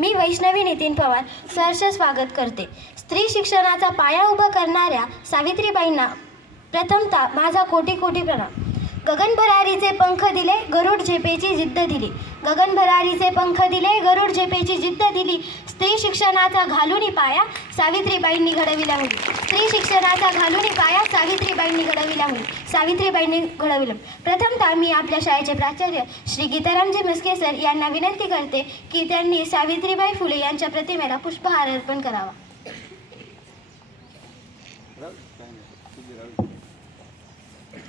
मी वैष्णवी नितीन पवार सहर्ष स्वागत करते. स्त्री शिक्षणाचा पाया उभा करणाऱ्या सावित्रीबाईंना प्रथमतः माझा कोटी कोटी प्रणाम. गगन भरारीचे पंख दिले गरुड झेपेची जिद्द दिली. गगन भरारीचे पंख दिले गरुड झेपेची जिद्द दिली. स्त्री शिक्षणाचा घालूनी पाया सावित्रीबाईंनी घडविला मुली स्त्री शिक्षणाचा घालूनी पाया सावित्रीबाईंनी घडविला मुली सावित्रीबाईंनी घडविलं. प्रथमतः मी आपल्या शाळेचे प्राचार्य श्री गीतारामजी म्हस्के सर यांना विनंती करते की त्यांनी सावित्रीबाई फुले यांच्या प्रतिमेला पुष्पहार अर्पण करावा सर्वांनी टाळ्या वाजवाव्यात तुम्ही पण या ना पुढे फोटो द्या ना तुम्ही या समोर या सगळं या जवळ सगळं.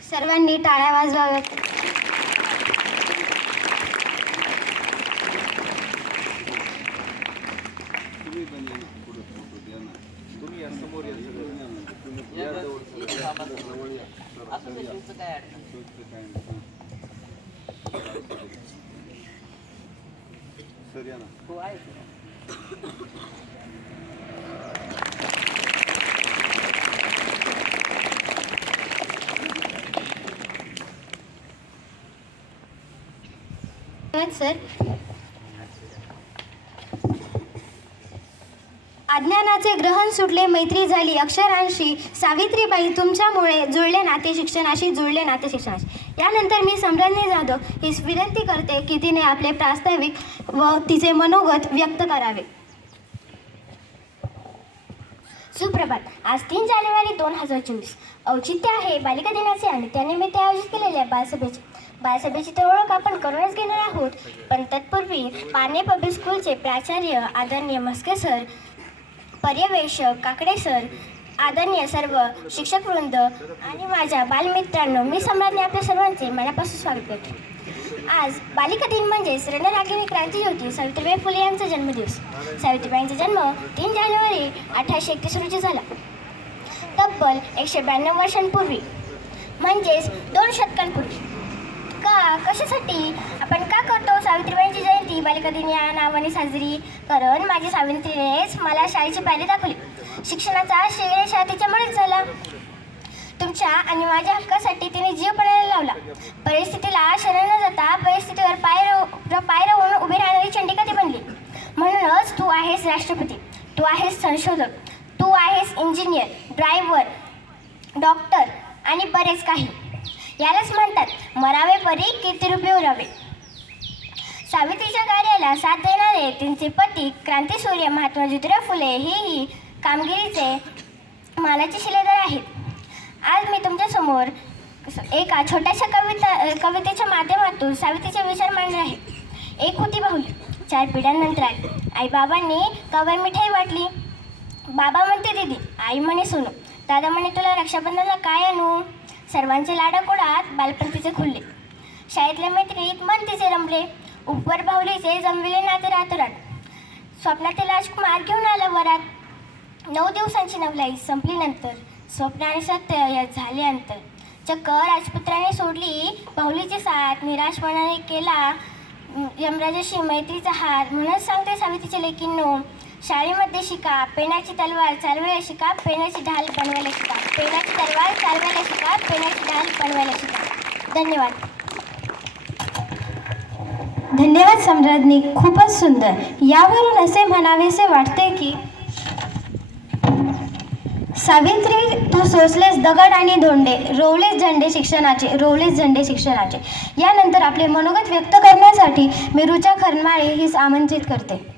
जवळ या. जरा सर या. शोधतं काय नाही. हां. सर या ना सर. अज्ञानाचे ग्रहण सुटले मैत्री झाली. अक्षरांशी सावित्रीबाई तुमच्यामुळे जुळले नाते शिक्षणाशी जुळले नाते शिक्षणाशी. यानंतर मी सम्राज्ञी जाधव ही विनंती करते की तिने आपले प्रास्ताविक व तिचे मनोगत व्यक्त करावे. सुप्रभात. आज तीन जानेवारी दोन हजार चोवीस. औचित्य आहे. बालिका दिनाचे आणि त्यानिमित्त आयोजित केलेल्या बालसभेचे बालसभेची तर ओळख आपण करूनच घेणार आहोत. पण तत्पूर्वी पाने पब्लिक स्कूलचे प्राचार्य आदरणीय मस्के सर पर्यवेक्षक काकडे सर आदरणीय सर्व शिक्षक वृंद आणि माझ्या बालमित्रांनो मी सम्राज्ञी आपल्या सर्वांचे मनापासून स्वागत करतो. आज बालिका दिन म्हणजेच रणरागिणी क्रांतीज्योती सावित्रीबाई फुले यांचा जन्मदिवस. सावित्रीबाईंचा जन्म तीन जानेवारी अठराशे एकतीस रोजी झाला. तब्बल एकशे ब्याण्णव वर्षांपूर्वी म्हणजेच दोन शतकांपूर्वी. कशासाठी? आपण का करतो? सावित्रीबाईंची जयंती बालिका दिन या नावाने साजरी करण माझी सावित्रीनेच मला शाळेची पायरी दाखवली. शिक्षणाचा श्रेय शाळेच्या मुळेच झाला. तुमच्या आणि माझ्या हक्कासाठी तिने जीव पणाला लावला. परिस्थितीला शरण न जाता परिस्थितीवर पाय रव पाय रवून उभी राहणारी चंडिका ती बनली. म्हणूनच तू आहेस राष्ट्रपती. तू आहेस संशोधक. तू आहेस इंजिनियर ड्रायव्हर डॉक्टर आणि बरेच काही. यालाच म्हणतात मरावे परी कीर्तिरूपी उरावे. सावित्रीच्या कार्याला साथ देणारे त्यांचे पती क्रांतीसूर्य महात्मा ज्योतिराव फुले हेही कामगिरीचे मालाचे शिलेदार आहेत. आज मी तुमच्यासमोर एका छोट्याशा कविता कवितेच्या माध्यमातून सावित्रीचे विचार मांडले आहेत एक होती बाहुली चार पिढ्यांनंतर आली. आई बाबांनी कवर मिठाई वाटली. बाबा म्हणते दीदी आई म्हणे सोनू. दादा म्हणे तुला रक्षाबंधनाला काय आणू? सर्वांचे लाडाकोडात बालपंथीचे खुलले शाळेतल्या मैत्रिणीत मन तिचे रमले उपवर बाहुलीचे जमविले नाते रातोरात. स्वप्नातील राजकुमार घेऊन आला वरात. नऊ दिवसांची नवलाई संपली नंतर. स्वप्न आणि सत्य यात झाले अंतर. चक्क राजपुत्राने सोडली बाहुलीची साथ निराशपणाने केला. यमराजाशी मैत्रीचा हात म्हणूनच सांगते सावित्रीचे लेकींनो शाळेमध्ये शिका पेनाची तलवार चालवायला शिका पेनाची ढाल बनवायला शिका. पेनाची तलवार चालवायला शिका पेनाची ढाल बनवायला शिका. धन्यवाद. धन्यवाद सम्राज्ञी खूपच सुंदर. यावरून असे म्हणावेसे वाटते की सावित्री तू सोसलेस दगड आणि धोंडे रोवलेस झेंडे शिक्षणाचे रोवलेस झेंडे शिक्षणाचे. यानंतर आपले मनोगत व्यक्त करण्यासाठी मी रुचा खरमाळे हीच आमंत्रित करते.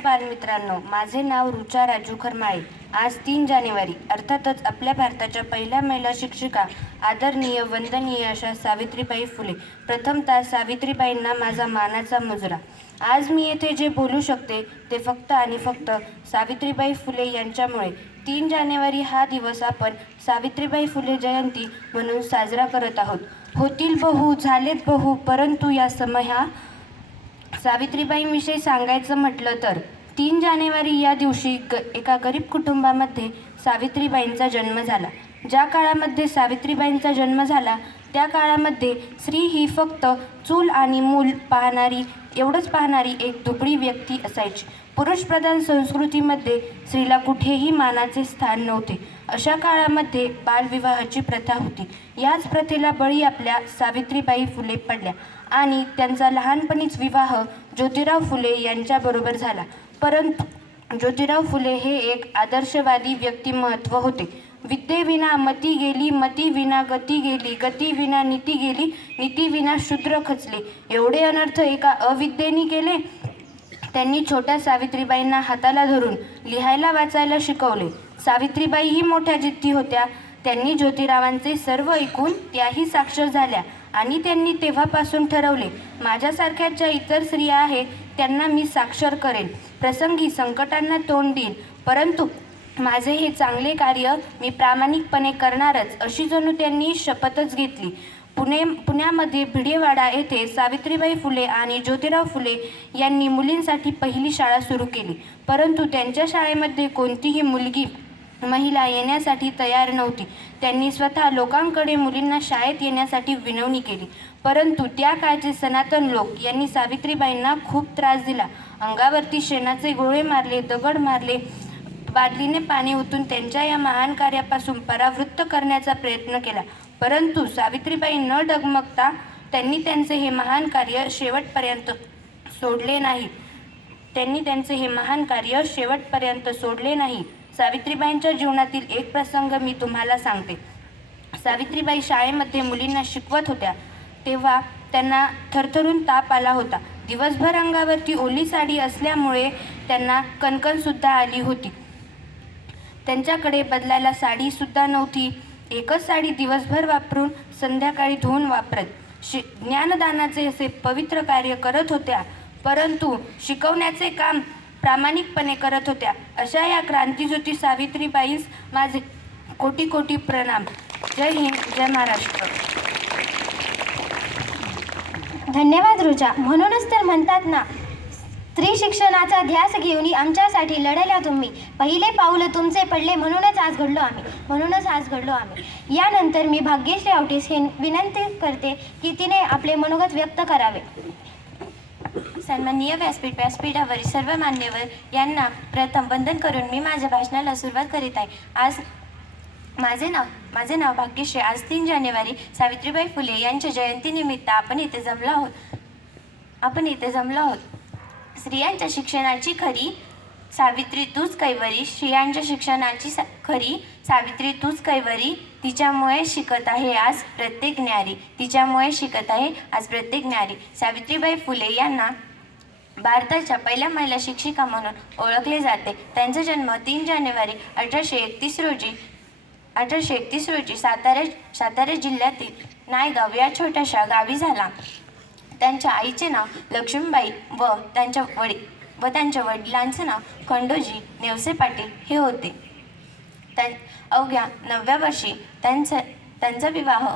नमस्कार बालमित्रांनो माझे नाव रुचा राजू खरमाळे. आज तीन जानेवारी. अर्थातच आपल्या भारताच्या पहिल्या महिला शिक्षिका आदरणीय वंदनीय अशा सावित्रीबाई फुले. प्रथमतः सावित्रीबाईंना माझा मानाचा मुजरा. आज मी येथे जे बोलू शकते ते फक्त आणि फक्त सावित्रीबाई फुले यांच्यामुळे. तीन जानेवारी हा दिवस आपण सावित्रीबाई फुले जयंती म्हणून साजरा करत आहोत. होतील बहु झालेत बहु परंतु या समया सावित्रीबाईंविषयी सांगायचं म्हटलं तर तीन जानेवारी या दिवशी ग एका गरीब कुटुंबामध्ये सावित्रीबाईंचा जन्म झाला. ज्या काळामध्ये सावित्रीबाईंचा जन्म झाला त्या काळामध्ये स्त्री ही फक्त चूल आणि मूल पाहणारी एवढंच पाहणारी एक दुबळी व्यक्ती असायची. पुरुषप्रधान संस्कृतीमध्ये स्त्रीला कुठेही मानाचे स्थान नव्हते. अशा काळामध्ये बालविवाहाची प्रथा होती. याच प्रथेला बळी आपल्या सावित्रीबाई फुले पडल्या. आणि त्यांचा लहानपणीच विवाह ज्योतिराव फुले यांच्याबरोबर झाला. परंतु ज्योतिराव फुले हे एक आदर्शवादी व्यक्तिमत्व होते. विद्येविना मती गेली मती विना गती गेली गती विना नीती गेली नीतीविना शूद्र खचले. एवढे अनर्थ एका अविद्येने केले त्यांनी छोट्या सावित्रीबाईंना हाताला धरून लिहायला वाचायला शिकवले. सावित्रीबाईही मोठ्या जिद्दी होत्या. त्यांनी ज्योतिरावांचे सर्व ऐकून त्याही साक्षर झाल्या. आणि त्यांनी तेव्हापासून ठरवले माझ्यासारख्या ज्या इतर स्त्रिया आहेत त्यांना मी साक्षर करेन. प्रसंगी संकटांना तोंड देईन. परंतु माझे हे चांगले कार्य मी प्रामाणिकपणे करणारच अशी जणू त्यांनी शपथच घेतली. पुणे पुण्यामध्ये भिडेवाडा येथे सावित्रीबाई फुले आणि ज्योतिराव फुले यांनी मुलींसाठी पहिली शाळा सुरू केली. परंतु त्यांच्या शाळेमध्ये कोणतीही मुलगी महिला येण्यासाठी तयार नव्हती. त्यांनी स्वतः लोकांकडे मुलींना शाळेत येण्यासाठी विनवणी केली. परंतु त्या काळचे सनातन लोक यांनी सावित्रीबाईंना खूप त्रास दिला. अंगावरती शेणाचे गोळे मारले दगड मारले बादलीने पाणी ओतून त्यांच्या या महान कार्यापासून परावृत्त करण्याचा प्रयत्न केला. परंतु सावित्रीबाई न डगमगता त्यांनी त्यांचे हे महान कार्य शेवटपर्यंत सोडले नाही. त्यांनी त्यांचे हे महान कार्य शेवटपर्यंत सोडले नाही. सावित्रीबाईंच्या जीवनातील एक प्रसंग मी तुम्हाला सांगते. सावित्रीबाई शाळेमध्ये मुलींना शिकवत होत्या तेव्हा त्यांना थरथरून ताप आला होता. दिवसभर अंगावरती ओली साडी असल्यामुळे त्यांना कणकणसुद्धा आली होती. त्यांच्याकडे बदलायला साडीसुद्धा नव्हती. एकच साडी दिवसभर वापरून संध्याकाळी धुवून वापरत. शि ज्ञानदानाचे असे पवित्र कार्य करत होत्या. परंतु शिकवण्याचे काम प्रामाणिकपणे करत होत्या. अशा या क्रांतीज्योती सावित्रीबाईंस माझे कोटी कोटी प्रणाम. जय हिंद जय महाराष्ट्र. धन्यवाद रुचा म्हणूनच तर म्हणतात ना स्त्री शिक्षणाचा ध्यास घेऊन आमच्यासाठी लढल्या तुम्ही. पहिले पाऊल तुमचे पडले म्हणूनच आज घडलो आम्ही. म्हणूनच आज घडलो आम्ही. यानंतर मी भाग्यश्री आवटीस हे विनंती करते की तिने आपले मनोगत व्यक्त करावे. सन्माननीय व्यासपीठ व्यासपीठावरील सर्व मान्यवर यांना प्रथम वंदन करून मी माझ्या भाषणाला सुरुवात करीत आहे. आज माझे नाव माझे नाव भाग्यश्री. आज तीन जानेवारी सावित्रीबाई फुले यांच्या जयंतीनिमित्त आपण इथे जमलो आहोत. आपण इथे जमलो आहोत. स्त्रियांच्या शिक्षणाची खरी सावित्री तूच कैवरी स्त्रियांच्या शिक्षणाची सा खरी सावित्री तूच कैवरी तिच्यामुळे शिकत आहे आज प्रत्येक न्यारी. तिच्यामुळे शिकत आहे आज प्रत्येक न्यारी. सावित्रीबाई फुले यांना भारताच्या पहिल्या महिला शिक्षिका म्हणून ओळखले जाते. त्यांचा जन्म तीन जानेवारी अठराशे एकतीस रोजी अठराशे एकतीस रोजी सातारा सातारा जिल्ह्यातील नायगाव या छोट्याशा गावी झाला. त्यांच्या आईचे नाव लक्ष्मीबाई व त्यांच्या वडील व त्यांच्या वडिलांचे नाव खंडोजी नेवसे पाटील हे होते. त्यां अवघ्या नवव्या वर्षी त्यांचा त्यांचा विवाह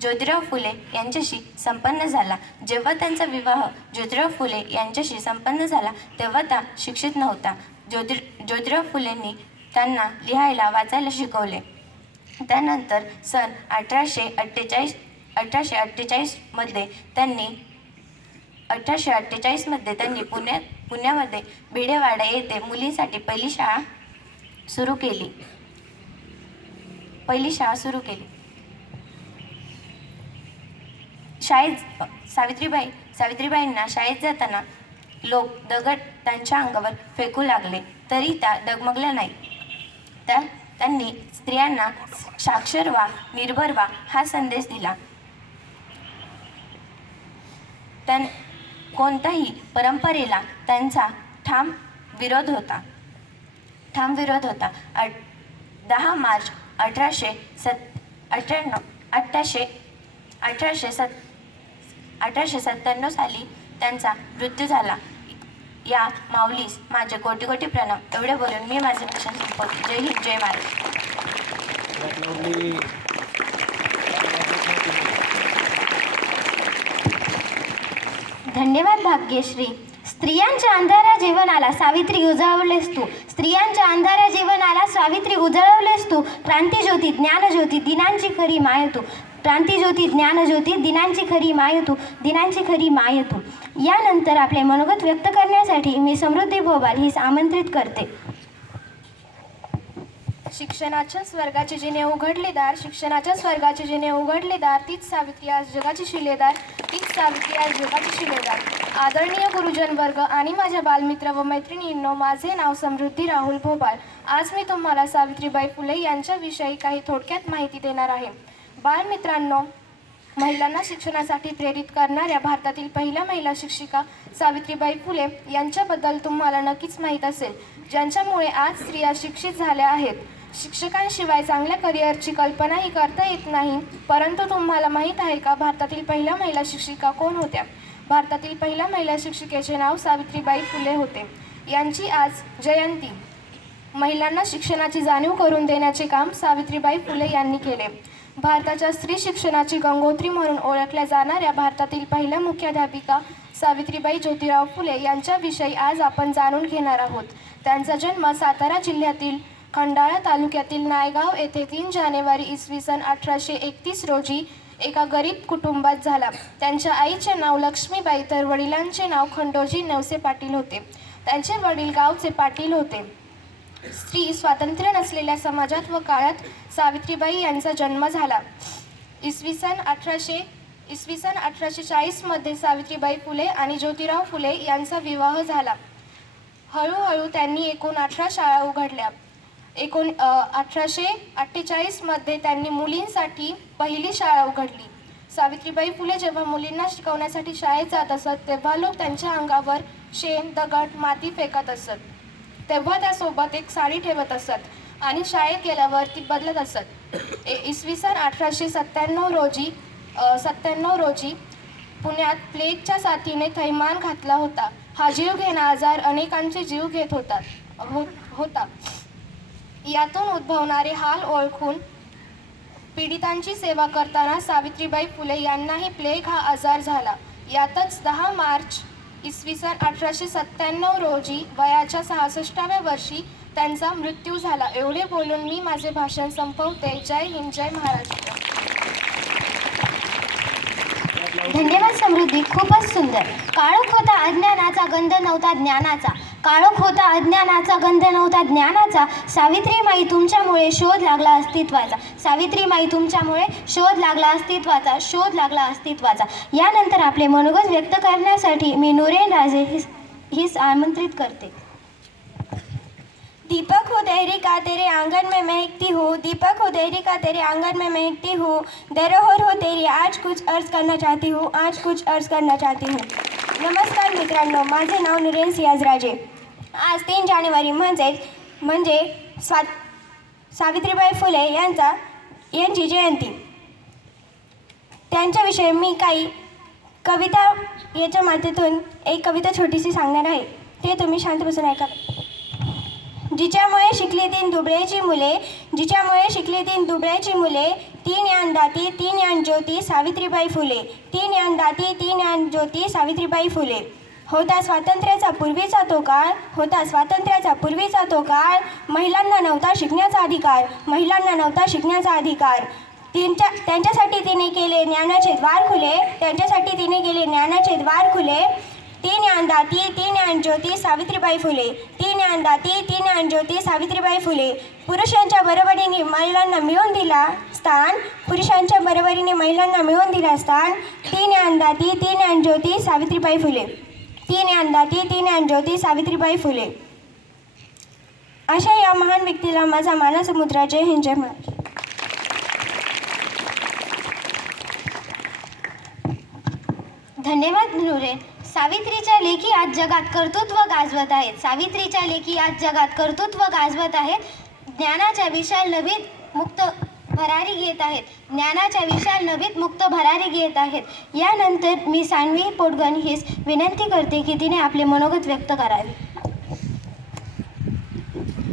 ज्योतिराव फुले यांच्याशी संपन्न झाला. जेव्हा त्यांचा विवाह ज्योतिराव फुले यांच्याशी संपन्न झाला तेव्हा त्या शिक्षित नव्हता. ज्योतिर ज्योतिराव फुलेंनी त्यांना लिहायला वाचायला शिकवले. त्यानंतर सन अठराशे अठ्ठेचाळीस अठराशे अठ्ठेचाळीसमध्ये त्यांनी अठराशे अठ्ठेचाळीसमध्ये त्यांनी पुण्यात पुण्यामध्ये भिडेवाडा येथे मुलींसाठी पहिली शाळा सुरू केली. पहिली शाळा सुरू केली. शाळेत सावित्रीबाई सावित्रीबाईंना शाळेत जाताना लोक दगड त्यांच्या अंगावर फेकू लागले तरी त्या डगमगल्या नाही त्या त्यांनी स्त्रियांना साक्षर व्हा निर्भर व्हा हा संदेश दिला. त्यां कोणत्याही परंपरेला त्यांचा ठाम विरोध होता. ठाम विरोध होता. अट दहा मार्च अठराशे सत अठ्ठ्याण्णव अठराशे अठराशे सत अठराशे सत्त्याण्णव साली त्यांचा मृत्यू झाला. या माऊलीस माझे कोटी कोटी प्रणाम. एवढे बोलून मी माझे भाषण संपवते. जय हिंद जय महाराष्ट्र धन्यवाद भाग्यश्री स्त्रियांच्या अंधाऱ्या जीवनाला सावित्री उजळवलेस तू. स्त्रियांच्या अंधाऱ्या जीवनाला सावित्री उजळवलेस तू. क्रांतीज्योती ज्ञानज्योती दिनांची खरी माय तू. क्रांतीज्योती ज्ञानज्योती दिनांची खरी माय तू दिनांची खरी माय तू यानंतर आपले मनोगत व्यक्त करण्यासाठी मी समृद्धी भोबाल हीच आमंत्रित करते. शिक्षणाच्या स्वर्गाचे जिने उघडले दार शिक्षणाच्या स्वर्गाचे जिने उघडले दार तीच सावित्री आज जगाची शिलेदार तीच सावित्री आज जगाची शिलेदार. आदरणीय गुरुजन वर्ग आणि माझ्या बालमित्र व मैत्रिणींनो माझे नाव समृद्धी राहुल भोपाळ आज मी तुम्हाला सावित्रीबाई फुले यांच्याविषयी काही थोडक्यात माहिती देणार आहे. बालमित्रांनो महिलांना शिक्षणासाठी प्रेरित करणाऱ्या भारतातील पहिल्या महिला शिक्षिका सावित्रीबाई फुले यांच्याबद्दल तुम्हाला नक्कीच माहीत असेल. ज्यांच्यामुळे आज स्त्रिया शिक्षित झाल्या आहेत. शिक्षकांशिवाय चांगल्या करिअरची कल्पनाही करता येत नाही. परंतु तुम्हाला माहीत आहे का भारतातील पहिल्या महिला शिक्षिका कोण होत्या? भारतातील पहिल्या महिला शिक्षिकेचे नाव सावित्रीबाई फुले होते. यांची आज जयंती. महिलांना शिक्षणाची जाणीव करून देण्याचे काम सावित्रीबाई फुले यांनी केले. भारताच्या स्त्री शिक्षणाची गंगोत्री म्हणून ओळखल्या जाणाऱ्या भारतातील पहिल्या मुख्याध्यापिका सावित्रीबाई ज्योतिराव फुले यांच्याविषयी आज आपण जाणून घेणार आहोत. त्यांचा जन्म सातारा जिल्ह्यातील खंडाळा तालुक्यातील नायगाव येथे तीन जानेवारी इसवी सन अठराशे एकतीस रोजी एका गरीब कुटुंबात झाला. त्यांच्या आईचे नाव लक्ष्मीबाई तर वडिलांचे नाव खंडोजी नवसे पाटील होते. त्यांचे वडील गावचे पाटील होते. स्त्री स्वातंत्र्य नसलेल्या समाजात व काळात सावित्रीबाई यांचा जन्म झाला. इसवी सन अठराशे इसवी सन अठराशे चाळीसमध्ये सावित्रीबाई फुले आणि ज्योतिराव फुले यांचा विवाह झाला. हळूहळू त्यांनी एकूण अठरा शाळा उघडल्या. एकूण अठराशे अठ्ठेचाळीसमध्ये त्यांनी मुलींसाठी पहिली शाळा उघडली. सावित्रीबाई फुले जेव्हा मुलींना शिकवण्यासाठी शाळेत जात असत तेव्हा लोक त्यांच्या अंगावर शेण दगड माती फेकत असत. तेव्हा त्यासोबत एक साडी ठेवत असत आणि शाळेत गेल्यावर ती बदलत असत. ए- इसवी सन अठराशे सत्त्याण्णव रोजी सत्त्याण्णव रोजी पुण्यात प्लेगच्या साथीने थैमान घातला होता. हा जीव घेणा आजार अनेकांचे जीव घेत होता हो होता. यातून उद्भवणारे हाल ओळखून पीडितांची सेवा करताना सावित्रीबाई फुले यांनाही प्लेग हा आजार झाला. यातच दहा मार्च इसवी सन अठराशे सत्त्याण्णव रोजी वयाच्या सहासष्टाव्या वर्षी त्यांचा मृत्यू झाला. एवढे बोलून मी माझे भाषण संपवते. जय हिंद जय महाराष्ट्र. धन्यवाद समृद्धी. खूपच सुंदर. काळोख होता अज्ञानाचा गंध नव्हता ज्ञानाचा. काळोख होता अज्ञानाचा गंध नव्हता ज्ञानाचा. सावित्रीमाई तुमच्यामुळे शोध लागला अस्तित्वाचा. सावित्रीमाई तुमच्यामुळे शोध लागला अस्तित्वाचा. शोध लागला अस्तित्वाचा. यानंतर आपले मनोगत व्यक्त करण्यासाठी मी नुरेन राजे हिस हिस आमंत्रित करते. दीपक हो देहरी का तेरे आंगन में महकती हूँ? दीपक हो देहरी का तेरे आंगन में महकती हो? हूँ? धरोहर हो तेरी आज कुछ अर्ज करना चाहती हूँ? आज कुछ अर्ज करना चाहती हूँ। नमस्कार मित्रांनो माझे नाव नुरेन सियाजराजे. आज तीन जानेवारी म्हणजेच म्हणजे स्वा सावित्रीबाई फुले यांचा यांची जयंती. त्यांच्याविषयी मी काही कविता याच्या माध्यमातून एक कविता छोटीशी सांगणार आहे. ते तुम्ही शांत बसून ऐका. जिच्यामुळे शिकली तीन दुबळ्याची मुले जिच्यामुळे शिकली तीन दुबळ्याची मुले तीन यान दाती तीन यान ज्योती सावित्रीबाई फुले. तीन यान दाती तीन यान ज्योती सावित्रीबाई फुले. होता स्वातंत्र्याचा पूर्वीचा तो काळ होता स्वातंत्र्याचा पूर्वीचा तो काळ. महिलांना नव्हता शिकण्याचा अधिकार महिलांना नव्हता शिकण्याचा अधिकार. त्यांच्या त्यांच्यासाठी तिने केले ज्ञानाचे द्वार खुले त्यांच्यासाठी तिने केले ज्ञानाचे द्वार खुले तीन ज्ञानदाती तीन ज्ञानज्योती ज्योती सावित्रीबाई फुले. तीन ज्ञानदाती तीन ज्ञानज्योती ज्योती सावित्रीबाई फुले. पुरुषांच्या बरोबरीने महिलांना मिळवून दिला स्थान. पुरुषांच्या बरोबरीने महिलांना मिळवून दिला स्थान. ती ज्ञानदाती तीन ज्ञानज्योती ज्योती सावित्रीबाई फुले. तीन ज्ञानदाती तीन ज्ञानज्योती ज्योती सावित्रीबाई फुले. अशा या महान व्यक्तीला माझा मानसमुद्रा जय हिंद जय महाराज. धन्यवाद नुरेन सावित्रीच्या लेखी आज जगात कर्तृत्व गाजवत आहेत. सावित्रीच्या लेखी आज जगात कर्तृत्व गाजवत आहेत. ज्ञानाच्या विशाल नवीत मुक्त भरारी घेत आहेत. ज्ञानाच्या विशाल नवीत मुक्त भरारी घेत आहेत. यानंतर मी सानवी पोटगण हीच विनंती करते की तिने आपले मनोगत व्यक्त करावे.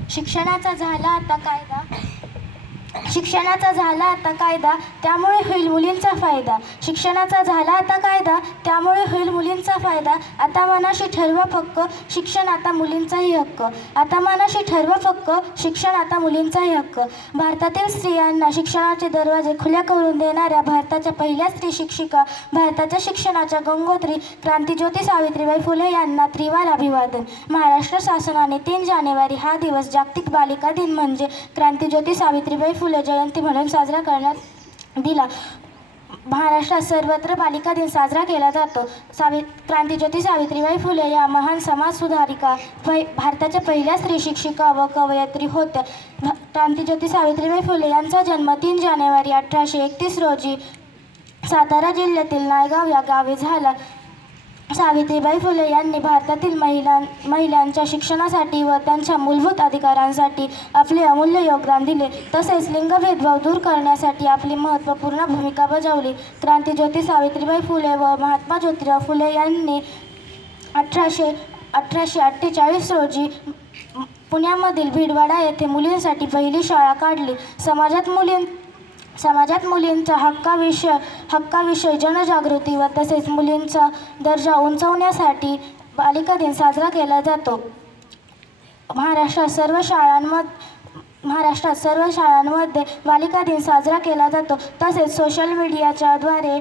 शिक्षणाचा झाला आता कायदा. शिक्षणाचा झाला आता कायदा त्यामुळे होईल मुलींचा फायदा. शिक्षणाचा झाला आता कायदा त्यामुळे होईल मुलींचा फायदा. आता मनाशी ठरवा फक्क शिक्षण आता मुलींचाही हक्क. आता मनाशी ठरवा फक्क शिक्षण आता मुलींचाही हक्क. भारतातील स्त्रियांना शिक्षणाचे दरवाजे खुल्या करून देणाऱ्या भारताच्या पहिल्या स्त्री शिक्षिका भारताच्या शिक्षणाच्या गंगोत्री क्रांतीज्योती सावित्रीबाई फुले यांना त्रिवार अभिवादन. महाराष्ट्र शासनाने तीन जानेवारी हा दिवस जागतिक बालिका दिन म्हणजे क्रांतीज्योती सावित्रीबाई फुले फुले जयंती म्हणून साजरा करण्यात दिला. महाराष्ट्रात सर्वत्र बालिका दिन साजरा केला जातो. सावि क्रांतीज्योती सावित्रीबाई फुले या महान समाजसुधारिका पहि भारताच्या पहिल्या स्त्री शिक्षिका व कवयत्री होत्या. क्रांतीज्योती सावित्रीबाई फुले यांचा जन्म तीन जानेवारी अठराशे एकतीस रोजी सातारा जिल्ह्यातील नायगाव या गावी झाला. सावित्रीबाई फुले यांनी भारतातील महिलां महिलांच्या शिक्षणासाठी व त्यांच्या मूलभूत अधिकारांसाठी आपले अमूल्य योगदान दिले. तसेच लिंगभेदभाव दूर करण्यासाठी आपली महत्त्वपूर्ण भूमिका बजावली. क्रांतीज्योती सावित्रीबाई फुले व महात्मा ज्योतिराव फुले यांनी अठराशे अठराशे अठ्ठेचाळीस रोजी पुण्यामधील भिडवाडा येथे मुलींसाठी पहिली शाळा काढली. समाजात मुलीं समाजात मुलींचा हक्काविषय हक्काविषयी जनजागृती व तसेच मुलींचा दर्जा उंचवण्यासाठी बालिका दिन साजरा केला जातो. महाराष्ट्रात सर्व शाळांमध्ये महाराष्ट्रात सर्व शाळांमध्ये बालिका दिन साजरा केला जातो. तसेच सोशल मीडियाच्याद्वारे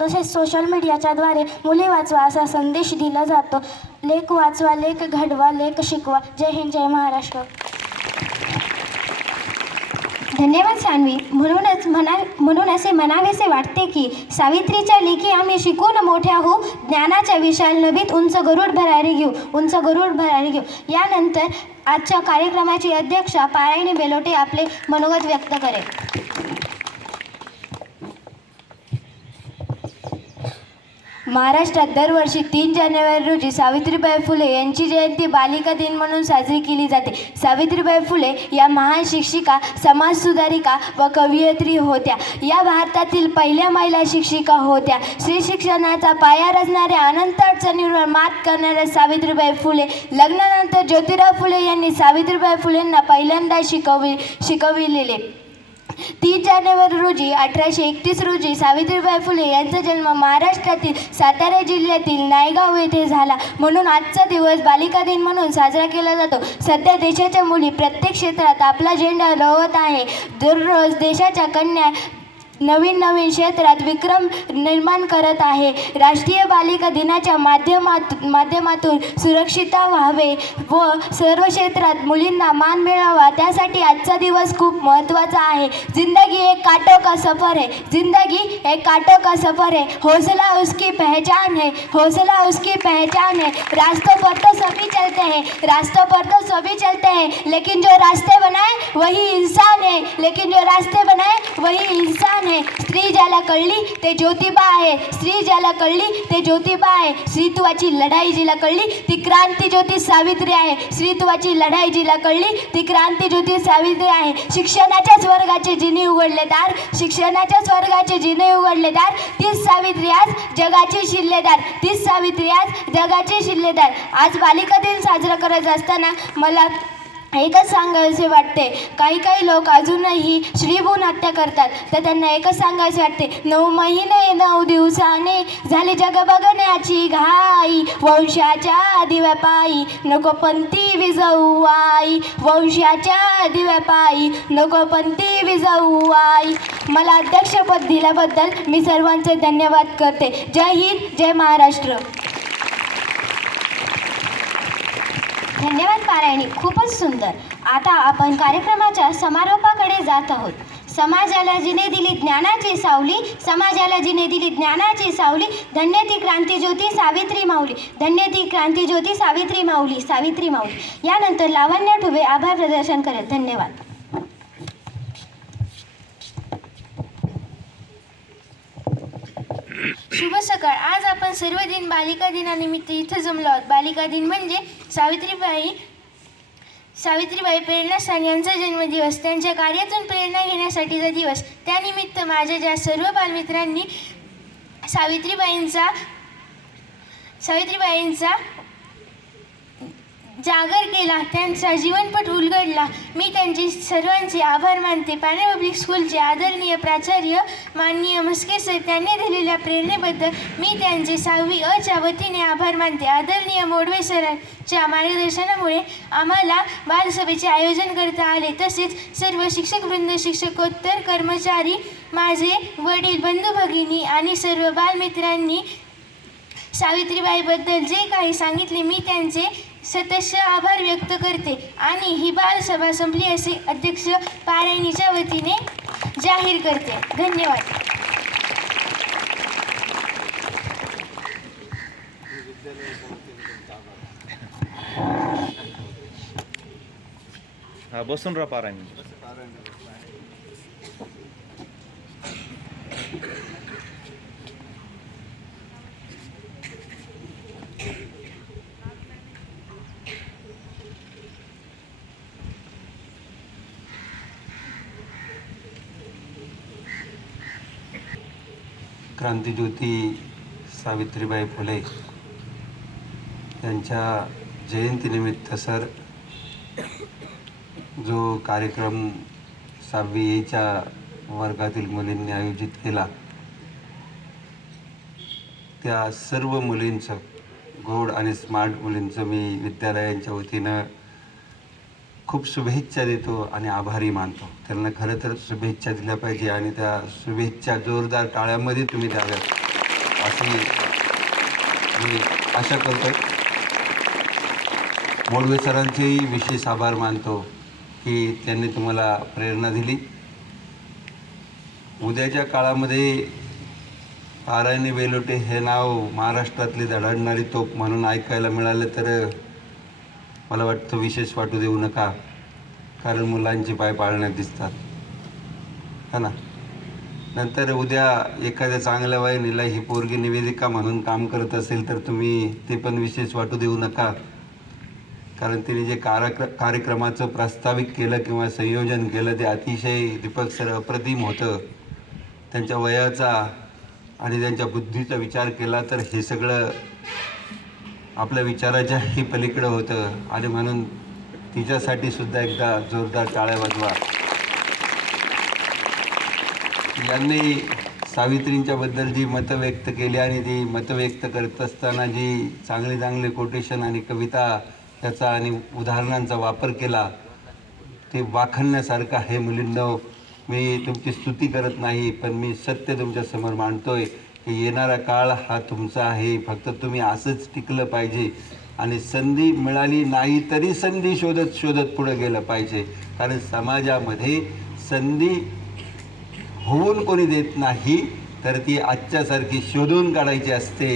तसेच सोशल मीडियाच्याद्वारे मुली वाचवा असा संदेश दिला जातो. लेख वाचवा लेख घडवा लेख शिकवा. जय हिंद जय महाराष्ट्र. धन्यवाद सान्वी. म्हणूनच म्हणा म्हणून असे म्हणावेसे वाटते की सावित्रीच्या लेखी आम्ही शिकून मोठ्या होऊ ज्ञानाच्या विशाल नभीत उंच गरुड भरारी घेऊ उंच गरुड भरारी घेऊ. यानंतर आजच्या कार्यक्रमाची अध्यक्षा पारायणी बेलोटे आपले मनोगत व्यक्त करेल महाराष्ट्रात दरवर्षी तीन जानेवारी रोजी सावित्रीबाई फुले यांची जयंती बालिका दिन म्हणून साजरी केली जाते. सावित्रीबाई फुले या महान शिक्षिका समाजसुधारिका व कवयित्री होत्या. या भारतातील पहिल्या महिला शिक्षिका होत्या. स्त्री शिक्षणाचा पाया रचणाऱ्या अनंत अडचणींवर मात करणाऱ्या सावित्रीबाई फुले लग्नानंतर ज्योतिराव फुले यांनी सावित्रीबाई फुलेंना पहिल्यांदा शिकवि शिकविलेले. तीस जानेवारी रोजी अठराशे एकतीस रोजी सावित्रीबाई फुले यांचा जन्म महाराष्ट्रातील सातारा जिल्ह्यातील नायगाव येथे झाला. म्हणून आजचा दिवस बालिका दिन म्हणून साजरा केला जातो. सध्या देशाच्या मुली प्रत्येक क्षेत्रात आपला झेंडा रोवत आहे. दररोज देशाच्या कन्या नवीन नवीन क्षेत्रात विक्रम निर्माण करत आहे. राष्ट्रीय बालिका दिनाच्या माध्यमात माध्यमातून सुरक्षितता व्हावे व सर्व क्षेत्रात मुलींना मान मिळावा त्यासाठी आजचा दिवस खूप महत्त्वाचा आहे. जिंदगी एक काटो का सफ़र है जिंदगी एक काटो का सफ़र है हौसला उसकी पहचान है हौसला उसकी पहचान है. रास्तों पर तो सभी चलते हैं रास्तों पर तो सभी चलते हैं लेकिन जो रास्ते बनाए वही इंसान है. लेकिन जो रास्ते बनाए वही इंसान आहे. स्त्री ज्याला कळली ते ज्योतिबा आहे. स्त्री ज्याला कळली ते ज्योतिबा आहे. स्त्रीत्वाची लढाई जिला कळली ती क्रांती ज्योती सावित्री आहे. स्त्रीत्वाची लढाई जिला कळली ती क्रांती ज्योती सावित्री आहे. शिक्षणाच्या स्वर्गाचे जिने उघडले दार. शिक्षणाच्या स्वर्गाचे जिने उघडले दार. तीच सावित्री आज जगाची शिल्लेदार. तीच सावित्री आज जगाची शिल्लेदार. आज बालिका दिन साजरा करत असताना मला एकच सांगायचे वाटते. काही काही लोक अजूनही श्रीभून हत्या करतात. तर त्यांना एकच सांगायचे वाटते. नऊ महिने नऊ दिवसाने झाली जग बघण्याची घाई. वंशाच्या दिव्यापायी नको पंथी विजवू आई. वंशाच्या दिव्यापायी नको पंथी विजवू आई. मला अध्यक्षपद दिल्याबद्दल मी सर्वांचे धन्यवाद करते. जय हिंद जय महाराष्ट्र. धन्यवाद पारायणी खूपच सुंदर. आता आपण कार्यक्रमाच्या समारोपाकडे जात आहोत. समाजाला जिने दिली ज्ञानाची सावली समाजाला जिने दिली ज्ञानाची सावली धन्य ती क्रांतीज्योती सावित्री माऊली धन्य ती क्रांतीज्योती सावित्री माऊली सावित्री माऊली. यानंतर लावण्य ठुबे आभार प्रदर्शन करेल धन्यवाद. शुभ सकाळ. आज आपण सर्व दिन बालिका दिनानिमित्त इथं जमलो आहोत. बालिका दिन म्हणजे सावित्रीबाई सावित्रीबाई प्रेरणास्थान यांचा जन्मदिवस. त्यांच्या कार्यातून प्रेरणा घेण्यासाठीचा दिवस. त्यानिमित्त माझ्या ज्या सर्व बालमित्रांनी सावित्रीबाईंचा सावित्रीबाईंचा जागर केला त्यांचा जीवनपट उलगडला. मी त्यांचे सर्वांचे आभार मानते. पाने पब्लिक स्कूलचे आदरणीय प्राचार्य माननीय म्हस्के सर त्यांनी दिलेल्या प्रेरणेबद्दल मी त्यांचे सहावी अच्या वतीने आभार मानते. आदरणीय मोडवे सरांच्या मार्गदर्शनामुळे आम्हाला बालसभेचे आयोजन करता आले. तसेच सर्व शिक्षकवृंद शिक्षकोत्तर कर्मचारी माझे वडील बंधू भगिनी आणि सर्व बालमित्रांनी सावित्रीबाईबद्दल जे काही सांगितले मी त्यांचे सतस्य आभार व्यक्त करते. आणि ही बालसभा संपली असे अध्यक्ष पारायणीच्या वतीने जाहीर करते. धन्यवाद. हा बसून राहा पारायणी क्रांतिज्योती सावित्रीबाई फुले यांच्या जयंतीनिमित्त सर जो कार्यक्रम सहावी एच्या वर्गातील मुलींनी आयोजित केला त्या सर्व मुलींचं गोड आणि स्मार्ट मुलींचं मी विद्यालयांच्या वतीनं खूप शुभेच्छा देतो आणि आभारी मानतो. त्यांना खरं तर शुभेच्छा दिल्या पाहिजे आणि त्या शुभेच्छा जोरदार टाळ्यामध्ये तुम्ही द्याव्यात. अशी मी आशा करतो मोडवे सरांचेही विशेष आभार मानतो की त्यांनी तुम्हाला प्रेरणा दिली. उद्याच्या काळामध्ये पारायणी बेलोटे हे नाव महाराष्ट्रातली धडाडणारी तोप म्हणून ऐकायला मिळालं तर मला वाटतं विशेष वाटू देऊ नका कारण मुलांचे पाय पाळण्यात दिसतात. है ना? नंतर उद्या एखाद्या चांगल्या वाहिनीला ही पोरगी निवेदिका म्हणून काम करत असेल तर तुम्ही ते पण विशेष वाटू देऊ नका. कारण तिने जे कार्यक्र कार्यक्रमाचं प्रास्ताविक केलं किंवा संयोजन केलं ते अतिशय दीपक सर अप्रतिम होतं. त्यांच्या वयाचा आणि त्यांच्या बुद्धीचा विचार केला तर हे सगळं आपल्या विचाराच्याही पलीकडं होतं. आणि म्हणून तिच्यासाठी सुद्धा एकदा जोरदार टाळ्या वाजवा. यांनी सावित्रींच्याबद्दल जी मतं व्यक्त केली आणि ती मतं व्यक्त करत असताना जी चांगले चांगले कोटेशन आणि कविता त्याचा आणि उदाहरणांचा वापर केला ते वाखणण्यासारखं आहे मुलींनो. मी तुमची स्तुती करत नाही पण मी सत्य तुमच्यासमोर मांडतोय. की येणारा काळ हा तुमचा आहे. फक्त तुम्ही असंच टिकलं पाहिजे. आणि संधी मिळाली नाही तरी संधी शोधत शोधत पुढं गेलं पाहिजे. कारण समाजामध्ये संधी होऊन कोणी देत नाही तर ती आजच्यासारखी शोधून काढायची असते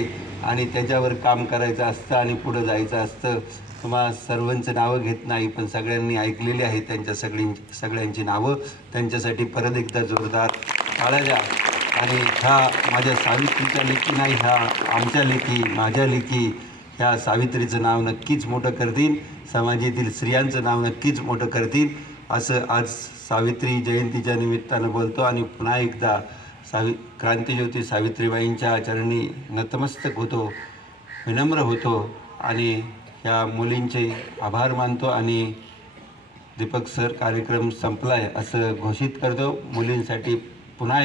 आणि त्याच्यावर काम करायचं असतं आणि पुढं जायचं असतं. तुम्हाला सर्वांचं नावं घेत नाही पण सगळ्यांनी ऐकलेली आहेत त्यांच्या सगळी सगळ्यांची नावं. त्यांच्यासाठी परत एकदा जोरदार टाळ्या द्या आणि ह्या माझ्या सावित्रीच्या लेखी नाही ह्या आमच्या लेखी माझ्या लेखी ह्या सावित्रीचं नाव नक्कीच मोठं करतील समाजातील स्त्रियांचं नाव नक्कीच मोठं करतील असं आज सावित्री जयंतीच्या निमित्तानं बोलतो. आणि पुन्हा एकदा सावि क्रांतीज्योती सावित्रीबाईंच्या चरणी नतमस्तक होतो विनम्र होतो. आणि ह्या मुलींचे आभार मानतो आणि दीपक सर कार्यक्रम संपला आहे असं घोषित करतो. मुलींसाठी पुन्हा